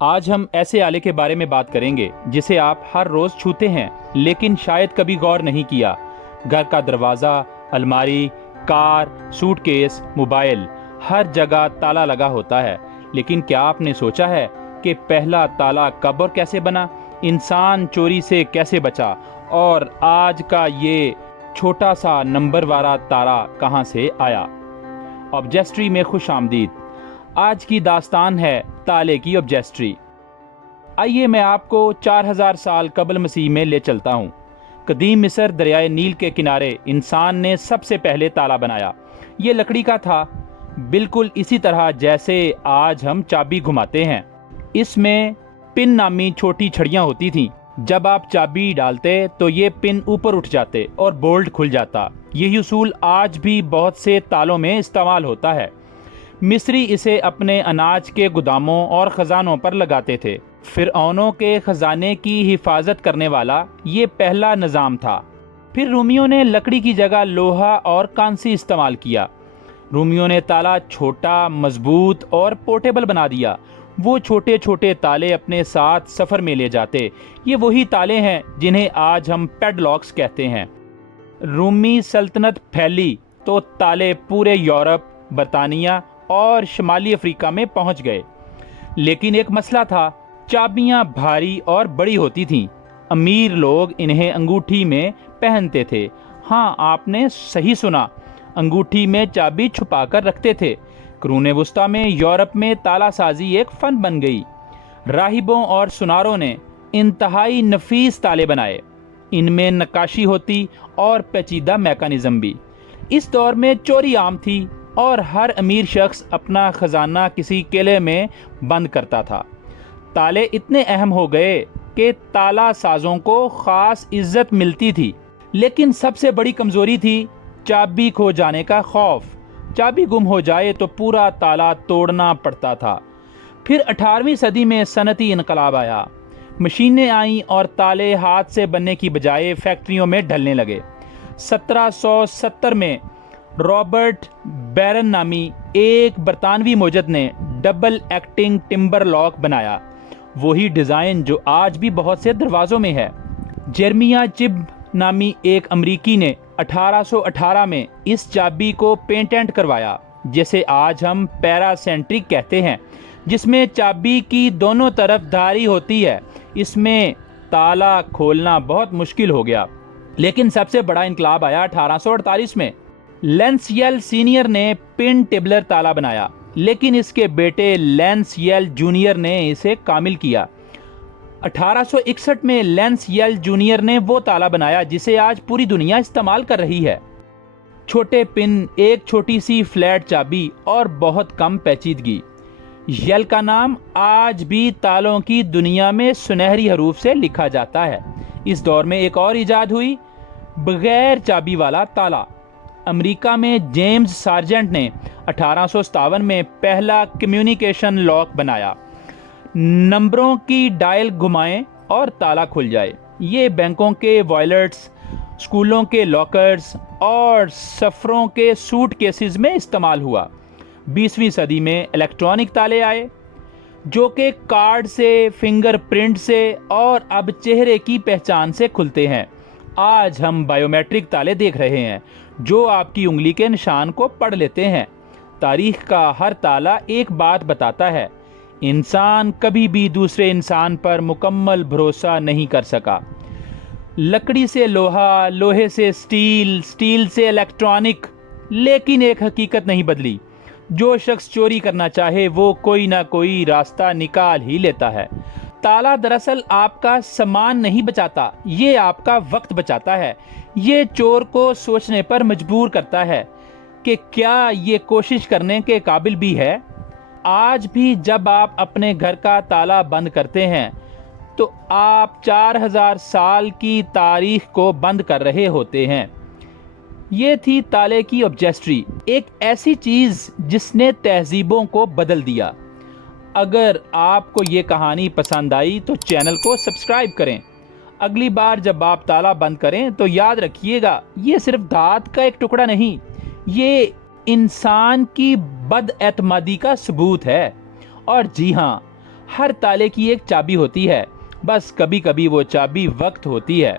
آج ہم ایسے آلے کے بارے میں بات کریں گے جسے آپ ہر روز چھوتے ہیں لیکن شاید کبھی غور نہیں کیا۔ گھر کا دروازہ، الماری، کار، سوٹ کیس، موبائل، ہر جگہ تالا لگا ہوتا ہے، لیکن کیا آپ نے سوچا ہے کہ پہلا تالا کب اور کیسے بنا؟ انسان چوری سے کیسے بچا؟ اور آج کا یہ چھوٹا سا نمبر والا تالا کہاں سے آیا؟ آبجیسٹری میں خوش آمدید۔ آج کی داستان ہے تالے کی آبجیسٹری۔ آئیے میں آپ کو 4000 سال قبل مسیح میں لے چلتا ہوں۔ قدیم مصر دریائے نیل کے کنارے انسان نے سب سے پہلے تالا بنایا۔ یہ لکڑی کا تھا، بالکل اسی طرح جیسے آج ہم چابی گھماتے ہیں۔ اس میں پن نامی چھوٹی چھڑیاں ہوتی تھیں۔ جب آپ چابی ڈالتے تو یہ پن اوپر اٹھ جاتے اور بولٹ کھل جاتا۔ یہی اصول آج بھی بہت سے تالوں میں استعمال ہوتا ہے۔ مصری اسے اپنے اناج کے گوداموں اور خزانوں پر لگاتے تھے۔ فرعونوں کے خزانے کی حفاظت کرنے والا یہ پہلا نظام تھا۔ پھر رومیوں نے لکڑی کی جگہ لوہا اور کانسی استعمال کیا۔ رومیوں نے تالا چھوٹا، مضبوط اور پورٹیبل بنا دیا۔ وہ چھوٹے چھوٹے تالے اپنے ساتھ سفر میں لے جاتے۔ یہ وہی تالے ہیں جنہیں آج ہم پیڈ لاکس کہتے ہیں۔ رومی سلطنت پھیلی تو تالے پورے یورپ، برطانیہ اور شمالی افریقہ میں پہنچ گئے، لیکن ایک مسئلہ تھا، چابیاں بھاری اور بڑی ہوتی تھیں۔ امیر لوگ انہیں انگوٹھی میں پہنتے تھے۔ ہاں، آپ نے صحیح سنا، انگوٹھی میں چابی چھپا کر رکھتے تھے۔ قرون وسطیٰ میں یورپ میں تالا سازی ایک فن بن گئی۔ راہبوں اور سناروں نے انتہائی نفیس تالے بنائے۔ ان میں نقاشی ہوتی اور پیچیدہ میکانزم بھی۔ اس دور میں چوری عام تھی اور ہر امیر شخص اپنا خزانہ کسی کیلے میں بند کرتا تھا۔ تالے اتنے اہم ہو گئے کہ تالا سازوں کو خاص عزت ملتی تھی، لیکن سب سے بڑی کمزوری تھی چابی کھو جانے کا خوف۔ چابی گم ہو جائے تو پورا تالا توڑنا پڑتا تھا۔ پھر 18ویں صدی میں صنعتی انقلاب آیا۔ مشینیں آئیں اور تالے ہاتھ سے بننے کی بجائے فیکٹریوں میں ڈھلنے لگے۔ 1770 میں رابرٹ بیرن نامی ایک برطانوی موجد نے ڈبل ایکٹنگ ٹمبر لاک بنایا، وہی ڈیزائن جو آج بھی بہت سے دروازوں میں ہے۔ جیرمیا چب نامی ایک امریکی نے 1818 میں اس چابی کو پیٹنٹ کروایا، جسے آج ہم پیرا سینٹرک کہتے ہیں، جس میں چابی کی دونوں طرف دھاری ہوتی ہے۔ اس میں تالا کھولنا بہت مشکل ہو گیا۔ لیکن سب سے بڑا انقلاب آیا 1848 میں۔ لینسیل سینئر نے پن ٹیبلر تالا بنایا، لیکن اس کے بیٹے لینسیل جونیئر نے اسے کامل کیا۔ 1861 میں لینسیل جونیئر نے وہ تالا بنایا جسے آج پوری دنیا استعمال کر رہی ہے۔ چھوٹے پن، ایک چھوٹی سی فلیٹ چابی اور بہت کم پیچیدگی۔ یل کا نام آج بھی تالوں کی دنیا میں سنہری حروف سے لکھا جاتا ہے۔ اس دور میں ایک اور ایجاد ہوئی، بغیر چابی والا تالا۔ امریکہ میں جیمز سارجنٹ نے 1857 میں پہلا کمیونیکیشن لاک بنایا۔ نمبروں کی ڈائل گھمائیں اور تالا کھل جائے۔ یہ بینکوں کے وائلٹس، اسکولوں کے لاکرز اور سفروں کے سوٹ کیسز میں استعمال ہوا۔ 20ویں صدی میں الیکٹرانک تالے آئے، جو کہ کارڈ سے، فنگر پرنٹ سے اور اب چہرے کی پہچان سے کھلتے ہیں۔ آج ہم بائیو میٹرک تالے دیکھ رہے ہیں، جو آپ کی انگلی کے نشان کو پڑھ لیتے ہیں۔ تاریخ کا ہر تالا ایک بات بتاتا ہے، انسان کبھی بھی دوسرے انسان پر مکمل بھروسہ نہیں کر سکا۔ لکڑی سے لوہا، لوہے سے سٹیل، سٹیل سے الیکٹرانک، لیکن ایک حقیقت نہیں بدلی، جو شخص چوری کرنا چاہے وہ کوئی نہ کوئی راستہ نکال ہی لیتا ہے۔ تالا دراصل آپ کا سامان نہیں بچاتا، یہ آپ کا وقت بچاتا ہے۔ یہ چور کو سوچنے پر مجبور کرتا ہے کہ کیا یہ کوشش کرنے کے قابل بھی ہے۔ آج بھی جب آپ اپنے گھر کا تالا بند کرتے ہیں تو آپ 4000 سال کی تاریخ کو بند کر رہے ہوتے ہیں۔ یہ تھی تالے کی آبجیسٹری، ایک ایسی چیز جس نے تہذیبوں کو بدل دیا۔ اگر آپ کو یہ کہانی پسند آئی تو چینل کو سبسکرائب کریں۔ اگلی بار جب آپ تالا بند کریں تو یاد رکھیے گا، یہ صرف دھات کا ایک ٹکڑا نہیں، یہ انسان کی بد اعتمادی کا ثبوت ہے۔ اور جی ہاں، ہر تالے کی ایک چابی ہوتی ہے، بس کبھی کبھی وہ چابی وقت ہوتی ہے۔